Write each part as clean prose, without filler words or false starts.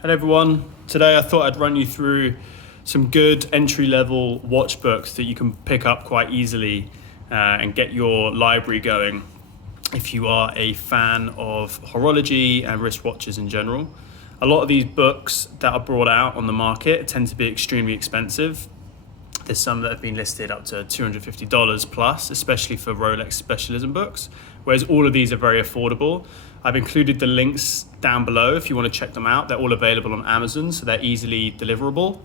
Hello everyone. Today I thought I'd run you through some good entry-level watch books that you can pick up quite easily and get your library going if you are a fan of horology and wristwatches in general. A lot of these books that are brought out on the market tend to be extremely expensive. There's some that have been listed up to $250 plus, especially for Rolex specialism books, whereas all of these are very affordable. I've included the links down below if you want to check them out. They're all available on Amazon, so they're easily deliverable.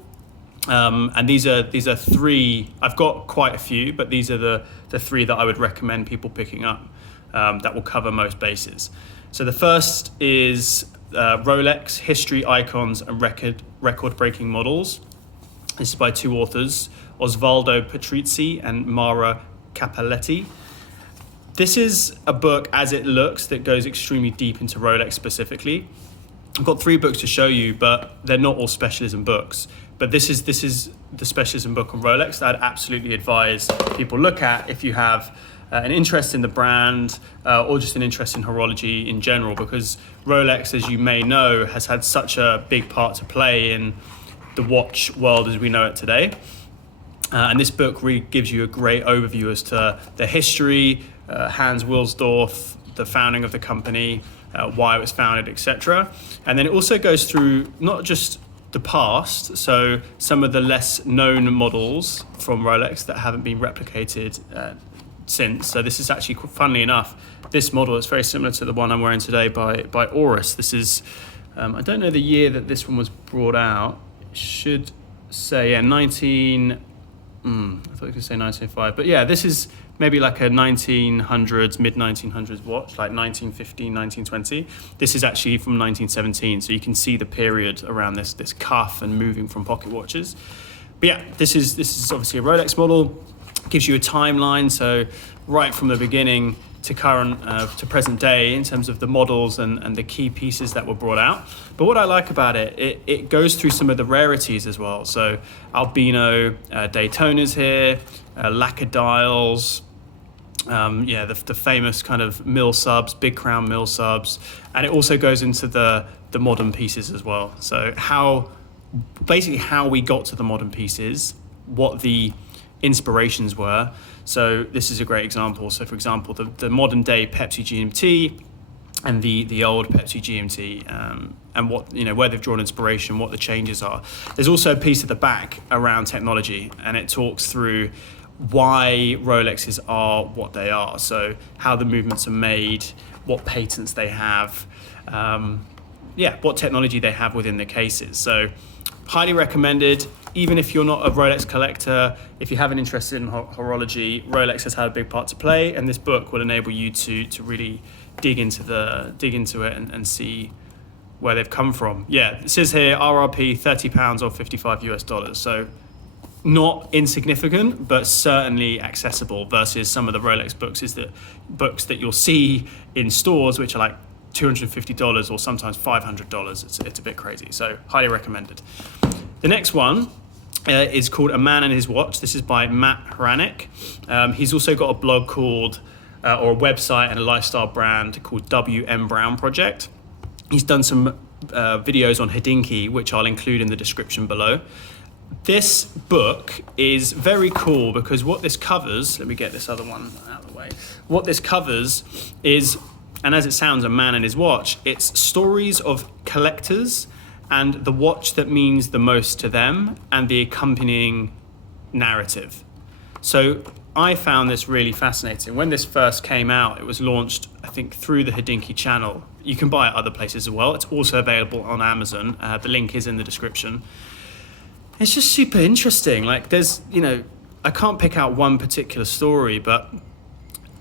And these are three. I've got quite a few, but these are the three that I would recommend people picking up that will cover most bases. So the first is Rolex History, Icons, and Record-Breaking Models. This is by two authors, Osvaldo Patrizzi and Mara Capelletti. This is a book, as it looks, that goes extremely deep into Rolex specifically. I've got three books to show you, but they're not all specialism books. But this is the specialism book on Rolex that I'd absolutely advise people look at if you have an interest in the brand or just an interest in horology in general, because Rolex, as you may know, has had such a big part to play in the watch world as we know it today. And this book really gives you a great overview as to the history, Hans Wilsdorf, the founding of the company, why it was founded, etc. And then it also goes through not just the past, so some of the less known models from Rolex that haven't been replicated since. So this is actually, funnily enough, this model is very similar to the one I'm wearing today by Oris. This is, I don't know the year that this one was brought out. It should say, I thought it was going to say 1905, but yeah, this is maybe like a 1900s, mid-1900s watch, like 1915, 1920. This is actually from 1917, so you can see the period around this cuff and moving from pocket watches. But yeah, this is obviously a Rolex model. Gives you a timeline, so right from the beginning to current, to present day in terms of the models and the key pieces that were brought out. But what I like about it goes through some of the rarities as well. So albino Daytonas here, lacquer dials, the famous kind of mill subs, big crown mill subs, and it also goes into the modern pieces as well. So how we got to the modern pieces, what the inspirations were. So this is a great example. So for example, the modern day Pepsi GMT and the old Pepsi GMT, and what, where they've drawn inspiration, what the changes are. There's also a piece at the back around technology, and it talks through why Rolexes are what they are. So how the movements are made, what patents they have, what technology they have within the cases. So highly recommended. Even if you're not a Rolex collector, if you have an interest in horology, Rolex has had a big part to play, and this book will enable you to really dig into it and see where they've come from. Yeah, it says here RRP £30 or $55. So not insignificant, but certainly accessible versus some of the Rolex books that you'll see in stores, which are like $250 or sometimes $500. It's a bit crazy. So highly recommended. The next one is called A Man and His Watch. This is by Matt Hranek. He's also got a blog called, or a website and a lifestyle brand called WM Brown Project. He's done some videos on Hodinkee, which I'll include in the description below. This book is very cool because what this covers, let me get this other one out of the way. What this covers is, and as it sounds, a man and his watch, it's stories of collectors and the watch that means the most to them and the accompanying narrative. So I found this really fascinating. When this first came out, it was launched, I think, through the Hodinkee channel. You can buy it other places as well. It's also available on Amazon. The link is in the description. It's just super interesting. Like there's, I can't pick out one particular story, but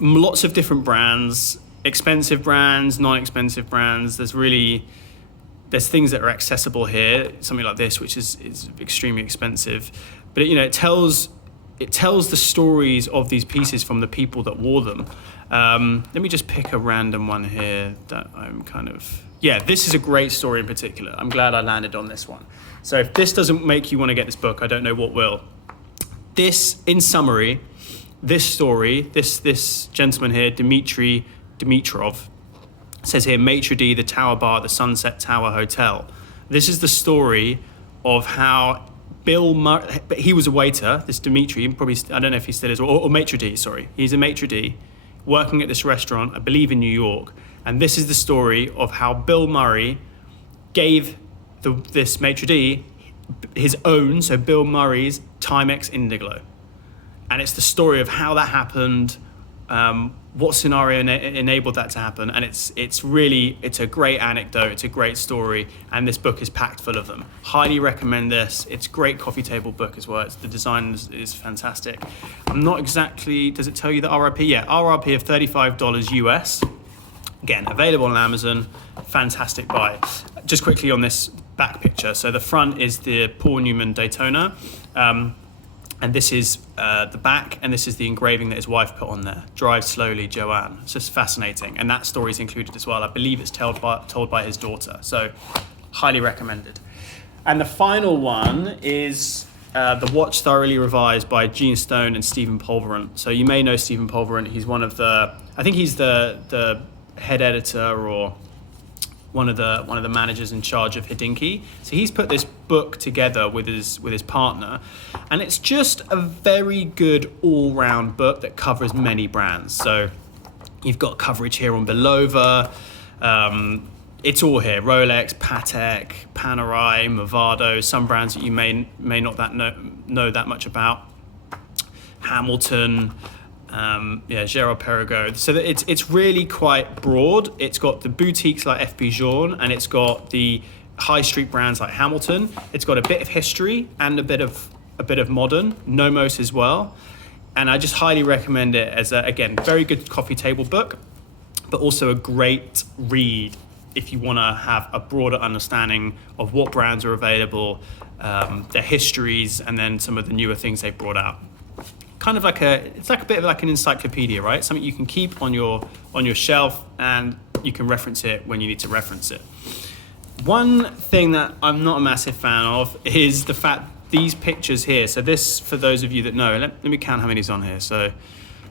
lots of different brands, expensive brands, non-expensive brands. There's things that are accessible here, something like this, which is extremely expensive. But it tells the stories of these pieces from the people that wore them. Let me just pick a random one here that I'm this is a great story in particular. I'm glad I landed on this one. So if this doesn't make you want to get this book, I don't know what will. This, in summary, this story, this gentleman here, Dimitrov, says here, maitre d', the Tower Bar at the Sunset Tower Hotel. This is the story of how Bill Murray, he was a waiter, this Dimitri, probably, I don't know if he still is, or maitre d', sorry. He's a maitre d' working at this restaurant, I believe in New York. And this is the story of how Bill Murray gave this maitre d' his own, so Bill Murray's Timex Indiglo. And it's the story of how that happened, what scenario enabled that to happen. And it's a great anecdote, it's a great story, and this book is packed full of them. Highly recommend this. It's a great coffee table book as well. The design is fantastic. I'm not exactly, does it tell you the RRP? Yeah, RRP of $35 US. Again, available on Amazon, fantastic buy. Just quickly on this back picture. So the front is the Paul Newman Daytona. And this is the back, and this is the engraving that his wife put on there. Drive slowly, Joanne. It's just fascinating. And that story is included as well. I believe it's told by his daughter. So highly recommended. And the final one is The Watch Thoroughly Revised by Gene Stone and Stephen Pulverant. So you may know Stephen Pulverant. He's one of I think he's the head editor or one of the managers in charge of Hodinkee. So he's put this book together with his partner, and it's just a very good all-round book that covers many brands. So you've got coverage here on Belova, it's all here: Rolex, Patek, Panerai, Movado, some brands that you may not know that much about, Hamilton. Gérard Perregaux. So it's really quite broad. It's got the boutiques like FP Journe, and it's got the high street brands like Hamilton. It's got a bit of history and a bit of modern, Nomos as well. And I just highly recommend it as again, very good coffee table book, but also a great read if you want to have a broader understanding of what brands are available, their histories, and then some of the newer things they've brought out. Kind of it's like a bit of like an encyclopedia, right? Something you can keep on your shelf, and you can reference it when you need to reference it. One thing that I'm not a massive fan of is the fact these pictures here. So this, for those of you that know, let me count how many's on here. So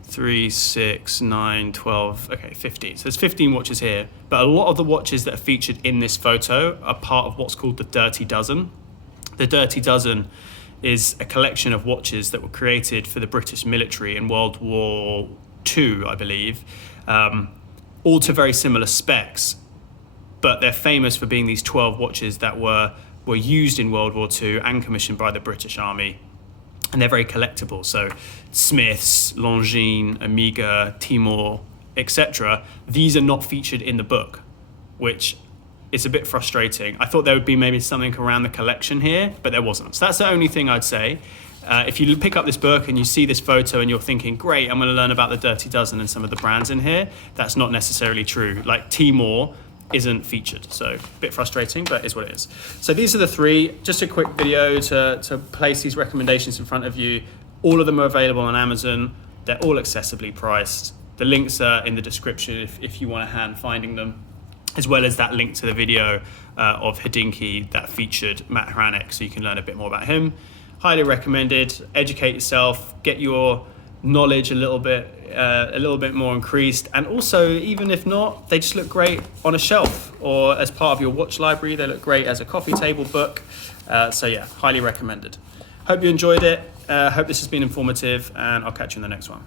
3, 6, 9, 12, okay, 15. So there's 15 watches here, but a lot of the watches that are featured in this photo are part of what's called the Dirty Dozen. The Dirty Dozen is a collection of watches that were created for the British military in World War II, I believe, all to very similar specs, but they're famous for being these 12 watches that were used in World War II and commissioned by the British Army, and they're very collectible. So Smiths, Longines, Omega, Timor, etc. These are not featured in the book, which it's a bit frustrating. I thought there would be maybe something around the collection here, but there wasn't. So that's the only thing I'd say. If you pick up this book and you see this photo and you're thinking, great, I'm going to learn about the Dirty Dozen and some of the brands in here, that's not necessarily true. Like Timor isn't featured, so a bit frustrating, but it is what it is. So these are the three. Just a quick video to place these recommendations in front of you. All of them are available on Amazon. They're all accessibly priced. The links are in the description if you want a hand finding them, as well as that link to the video of Hodinkee that featured Matt Hranek, so you can learn a bit more about him. Highly recommended. Educate yourself, get your knowledge a little bit more increased, and also, even if not, they just look great on a shelf or as part of your watch library. They look great as a coffee table book. So yeah, highly recommended. Hope you enjoyed it. Hope this has been informative, and I'll catch you in the next one.